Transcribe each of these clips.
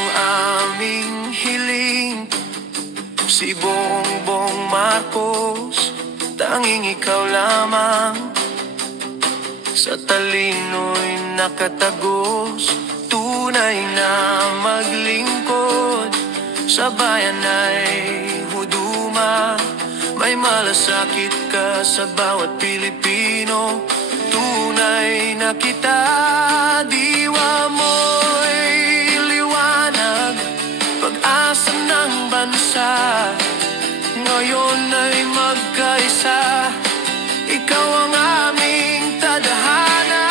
ang aming hiling. Si Bongbong Marcos, tanging ikaw lamang. Sa talino'y nakatagos, tunay na maglingkod. Sa bayan ay huduma, may malasakit ka sa bawat Pilipino. Tunay na kita, diwa mo'y liwanag, pag-asa ng bansa. Ngayon ay magkaisa, ikaw ang aming tadhana.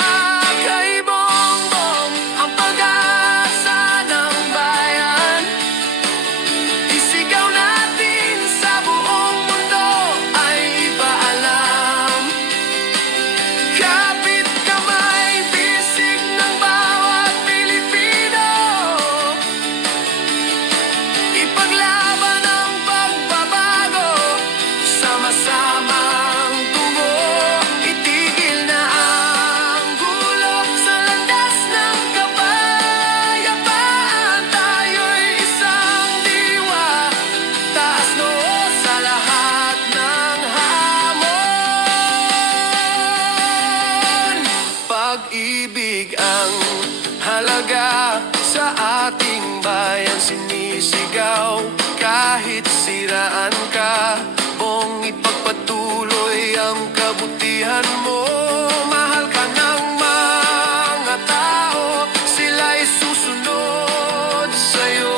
Kay Bongbong ang pag-asa ng bayan, isigaw natin sa buong mundo ay ipaalam. Kapit kamay, bisig ng bawat Pilipino, ipaglaban ang pagbabago, sama-samang tungo. Itigil na ang gulo sa landas ng kapayapaan. Tayo'y isang diwa, taas noo sa lahat ng hamon. Pag-ibig ang halaga sa ating bayan, sinisigaw kahit siraan ka. Bong, ipagpatuloy ang kabutihan mo. Mahal ka ng mga tao, sila'y susunod sa'yo.